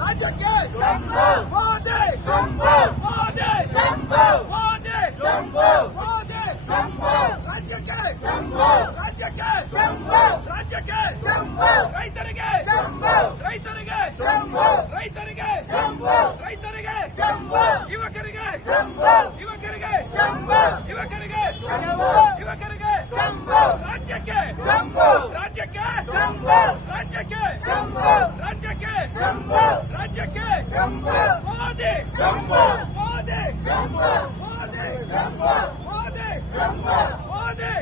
ರಾಜ್ಯಕ್ಕೆ ಮೋದಿ ಮೋದಿ ಮೋದಿ ಮೋದಿ ರಾಜ್ಯಕ್ಕೆ ರಾಜ್ಯಕ್ಕೆ ರಾಜ್ಯಕ್ಕೆ ರೈತರಿಗೆ ರೈತರಿಗೆ ರೈತರಿಗೆ ರೈತರಿಗೆ ಯುವಕರಿಗೆ ಯುವಕರಿಗೆ ಯುವಕರಿಗೆ ಯುವಕರಿಗೆ ರಾಜ್ಯಕ್ಕೆ ರಾಜ್ಯಕ್ಕೆ ರಾಜ್ಯಕ್ಕೆ ರಾಜ್ಯಕ್ಕೆ ರಾಜ್ಯಕ್ಕೆ ಮೋದಿ ಮೋದಿ ಮೋದಿ ಮೋದಿ ಮೋದಿ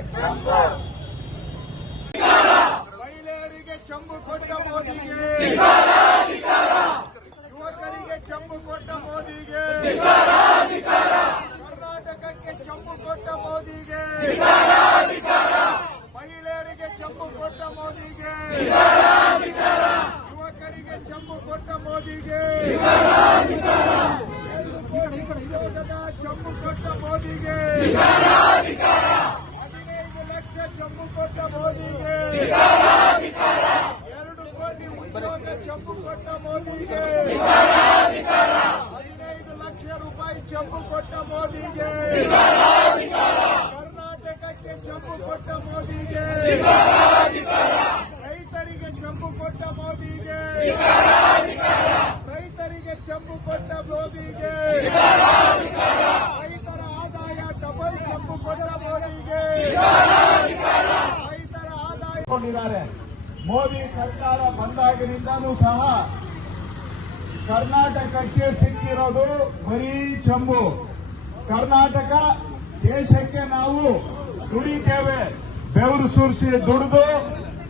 ಮಹಿಳೆಯರಿಗೆ ಚಂಬು ಕೊಟ್ಟ ಮೋದಿಗೆ ಯುವಕರಿಗೆ ಚಂಬು ಕೊಟ್ಟ ಮೋದಿಗೆ ಕರ್ನಾಟಕಕ್ಕೆ ಚಂಬು ಕೊಟ್ಟ ಮೋದಿಗೆ ಮಹಿಳೆಯರಿಗೆ ಚಂಬು ಕೊಟ್ಟ ಮೋದಿಗೆ ಯುವಕರಿಗೆ ಕೊಟ್ಟ ಮೋದಿಗೆ. ಎರಡು ಕೋಟಿ ಉದ್ಯೋಗದ ಚಂಬು ಕೊಟ್ಟ ಮೋದಿಗೆ. ಹದಿನೈದು ಲಕ್ಷ ಚಂಬು ಕೊಟ್ಟ ಮೋದಿಗೆ. ಎರಡು ಕೋಟಿ ಉದ್ಯೋಗ ಚಂಬು ಕೊಟ್ಟ ಮೋದಿಗೆ. ಹದಿನೈದು ಲಕ್ಷ ರೂಪಾಯಿ ಚಂಬು ಕೊಟ್ಟ ಮೋದಿಗೆ ಕರ್ನಾಟಕಕ್ಕೆ ಚಂಬು ಕೊಟ್ಟ ಮೋದಿಗೆ ರೈತರಿಗೆ ಚಂಬು ಕೊಟ್ಟ ಮೋದಿಗೆ ರೈತರಿಗೆ ಚಂಬು ಕೊಟ್ಟ ಮೋದಿಗೆ. ರೈತರ ಆದಾಯ ಡಬಲ್ ಚಂಬು ಕೊಟ್ಟ ಮೋದಿಗೆ. ರೈತರ ಆದಾಯ ಮೋದಿ ಸರ್ಕಾರ ಬಂದಾಗಿನಿಂದನೂ ಸಹ ಕರ್ನಾಟಕಕ್ಕೆ ಸಿಕ್ಕಿರೋದು ಬರೀ ಚಂಬು. ಕರ್ನಾಟಕ ದೇಶಕ್ಕೆ ನಾವು ದುಡಿತೇವೆ. ಬೆವರು ಸುರಿಸಿ ದುಡಿದು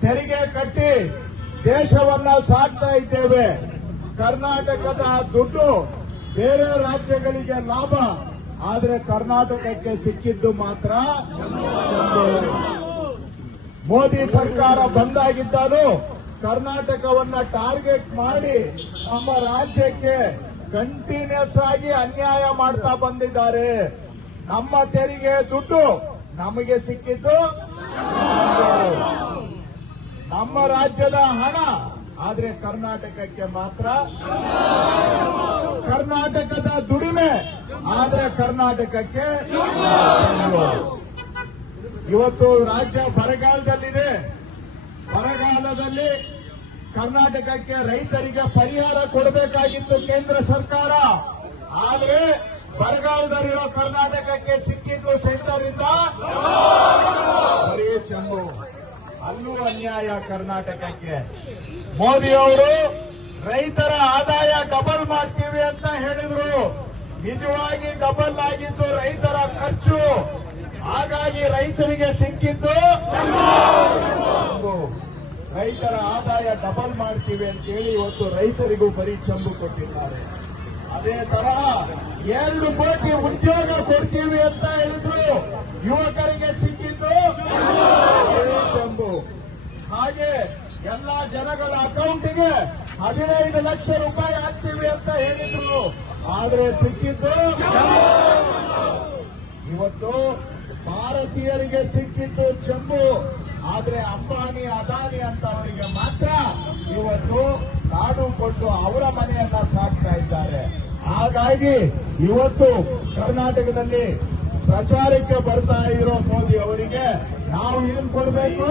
ತೆರಿಗೆ ಕಟ್ಟಿ ದೇಶವನ್ನ ಸಾಕ್ತಾ ಇದ್ದೇವೆ. ಕರ್ನಾಟಕದ ದುಡ್ಡು ಬೇರೆ ರಾಜ್ಯಗಳಿಗೆ ಲಾಭ, ಆದರೆ ಕರ್ನಾಟಕಕ್ಕೆ ಸಿಕ್ಕಿದ್ದು ಮಾತ್ರ ಮೋದಿ ಸರ್ಕಾರ ಬಂದಾಗಿದ್ದಾನು ಕರ್ನಾಟಕವನ್ನ ಟಾರ್ಗೆಟ್ ಮಾಡಿ ನಮ್ಮ ರಾಜ್ಯಕ್ಕೆ ಕಂಟಿನ್ಯೂಸ್ ಆಗಿ ಅನ್ಯಾಯ ಮಾಡ್ತಾ ಬಂದಿದ್ದಾರೆ. ನಮ್ಮ ತೆರಿಗೆ ದುಡ್ಡು ನಮಗೆ ಸಿಕ್ಕಿದ್ದು ನಮ್ಮ ರಾಜ್ಯದ ಹಣ ಆದ್ರೆ ಕರ್ನಾಟಕಕ್ಕೆ ಮಾತ್ರ ಕರ್ನಾಟಕದ ದುಡಿಮೆ. ಆದ್ರೆ ಕರ್ನಾಟಕಕ್ಕೆ ಇವತ್ತು ರಾಜ್ಯ ಬರಗಾಲದಲ್ಲಿದೆ. ಬರಗಾಲದಲ್ಲಿ ಕರ್ನಾಟಕಕ್ಕೆ ರೈತರಿಗೆ ಪರಿಹಾರ ಕೊಡಬೇಕಾಗಿತ್ತು ಕೇಂದ್ರ ಸರ್ಕಾರ. ಆದ್ರೆ ಬರಗಾಲದಲ್ಲಿರೋ ಕರ್ನಾಟಕಕ್ಕೆ ಸಿಕ್ಕಿದ್ದು ಸೆಂಟರ್ ಇಂದ ಅಲ್ಲೂ ಅನ್ಯಾಯ ಕರ್ನಾಟಕಕ್ಕೆ. ಮೋದಿ ಅವರು ರೈತರ ಆದಾಯ ಡಬಲ್ ಮಾಡ್ತೀವಿ ಅಂತ ಹೇಳಿದ್ರು. ನಿಜವಾಗಿ ಡಬಲ್ ಆಗಿದ್ದು ರೈತರ ಖರ್ಚು. ಹಾಗಾಗಿ ರೈತರಿಗೆ ಸಿಕ್ಕಿದ್ದು. ರೈತರ ಆದಾಯ ಡಬಲ್ ಮಾಡ್ತೀವಿ ಅಂತ ಹೇಳಿ ಇವತ್ತು ರೈತರಿಗೂ ಬರೀ ಚಂಬು ಕೊಟ್ಟಿದ್ದಾರೆ. ಅದೇ ತರಹ ಎರಡು ಕೋಟಿ ಉದ್ಯೋಗ ಕೊಡ್ತೀವಿ ಅಂತ ಹೇಳಿದ್ರು. ಯುವಕರಿಗೆ ಸಿಕ್ಕಿದ್ದು ಬರೀ ಚಂಬು ಹಾಗೆ ಎಲ್ಲಾ ಜನಗಳ ಅಕೌಂಟಿಗೆ ಹದಿನೈದು ಲಕ್ಷ ರೂಪಾಯಿ ಹಾಕ್ತೀವಿ ಅಂತ ಹೇಳಿದ್ರು. ಆದ್ರೆ ಸಿಕ್ಕಿದ್ದು ಇವತ್ತು ಭಾರತೀಯರಿಗೆ ಸಿಕ್ಕಿದ್ದು ಚೆಂಬು. ಆದ್ರೆ ಅಂಬಾನಿ, ಅದಾನಿ ಅಂತ ಅವರಿಗೆ ಮಾತ್ರ ಇವತ್ತು ಕಾಡು ಕೊಟ್ಟು ಅವರ ಮನೆಯನ್ನ ಸಾಕ್ತಾ ಇದ್ದಾರೆ. ಹಾಗಾಗಿ ಇವತ್ತು ಕರ್ನಾಟಕದಲ್ಲಿ ಪ್ರಚಾರಕ್ಕೆ ಬರ್ತಾ ಇರೋ ಮೋದಿ ಅವರಿಗೆ ನಾವು ಏನ್ ಕೊಡಬೇಕು?